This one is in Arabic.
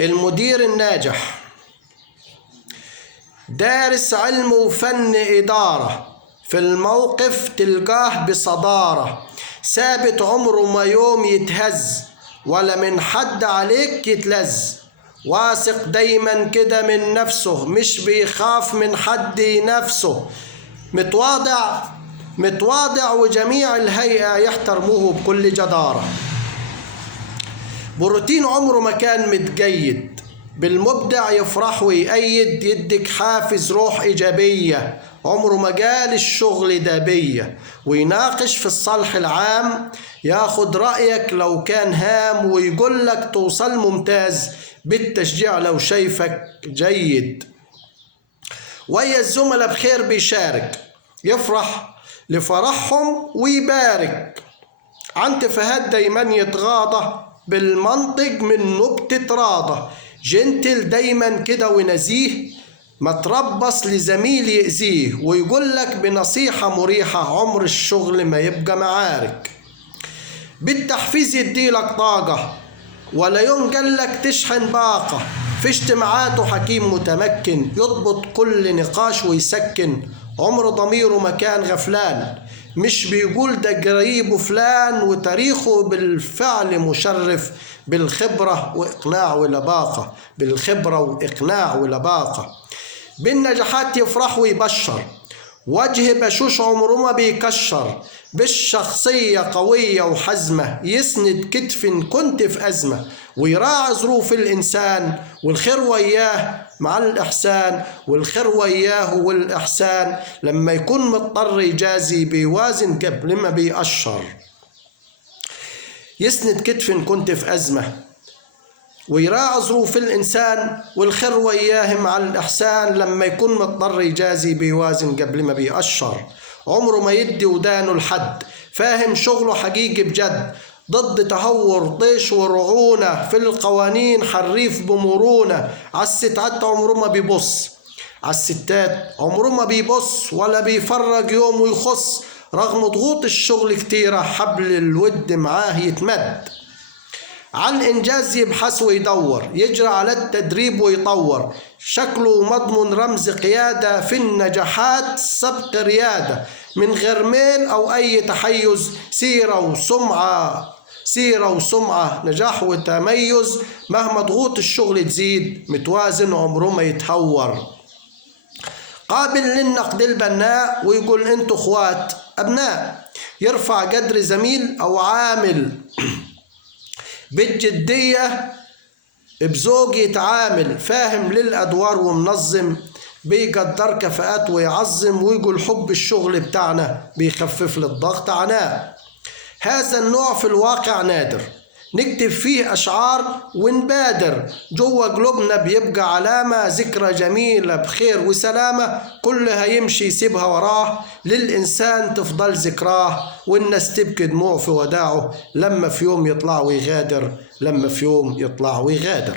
المدير الناجح دارس علم وفن إدارة، في الموقف تلقاه بصدارة، ثابت عمره ما يوم يتهز، ولا من حد عليك يتلز، واثق دايما كده من نفسه، مش بيخاف من حد ينافسه، متواضع وجميع الهيئة يحترموه بكل جدارة. بروتين عمره ما كان متجيد، بالمبدع يفرح ويأيد، يدك حافز روح إيجابية، عمره ما قال الشغل ده بيا، ويناقش في الصالح العام، ياخد رأيك لو كان هام، ويقول لك توصل ممتاز بالتشجيع لو شايفك جيد. ويا الزملاء بخير بيشارك، يفرح لفرحهم ويبارك، عن تفاهات دايما يتغاضى، بالمنطق منه بتتراضى، جنتل دايما كده ونزيه، ما تربص لزميل يأذيه، ويقول لك بنصيحة مريحة، عمر الشغل ما يبقى معارك، بالتحفيز يديلك طاقة، ولا يوم قالك تشحن باقة، في اجتماعاته حكيم متمكن، يضبط كل نقاش ويسكن، عمر ضميره ما كان غفلان، مش بيقول ده قريب فلان، وتاريخه بالفعل مشرف، بالخبرة وإقناع ولباقة، بالنجاحات يفرح ويبشر، وجه بشوش عمره ما بيكشر، بالشخصية قوية وحزمة، يسند كتف كنت في أزمة، ويراعي ظروف الإنسان، والخير وياه مع الإحسان، لما يكون مضطر يجازي، بيوازن قبل ما بيقشر، يسند كتف كنت في أزمة، ويراعي ظروف الإنسان، والخير وياه مع الإحسان، لما يكون مضطر يجازي، بيوازن قبل ما بيقشر، عمره ما يدي ودانه لحد، فاهم شغله حقيقي بجد، ضد تهور طيش ورعونة، في القوانين حريف بمرونة، عالستات عمره ما بيبص، ولا بيفرق يوم ويخص، رغم ضغوط الشغل كتيرة، حبل الود معاه يتمد، عن إنجاز يبحث ويدور، يجري على التدريب ويطور، شكله مضمن رمز قيادة، في النجاحات سبق ريادة، من غير ميل أو أي تحيز، سيرة وسمعة نجاح وتميز، مهما ضغوط الشغل تزيد، متوازن عمره ما يتهور، قابل للنقد البناء، ويقول انتوا اخوات أبناء، يرفع قدر زميل أو عامل، بالجدية بذوق يتعامل، فاهم للأدوار ومنظم، بيقدر كفاءات ويعظم، ويقول حب الشغل بتاعنا بيخفف للضغط عناه. هذا النوع في الواقع نادر، نكتب فيه أشعار ونبادر، جوا قلوبنا بيبقى علامة، ذكرى جميلة بخير وسلامة، كلها يمشي يسيبها وراه، للإنسان تفضل ذكراه، والناس تبكي دموع في وداعه، لما في يوم يطلع ويغادر.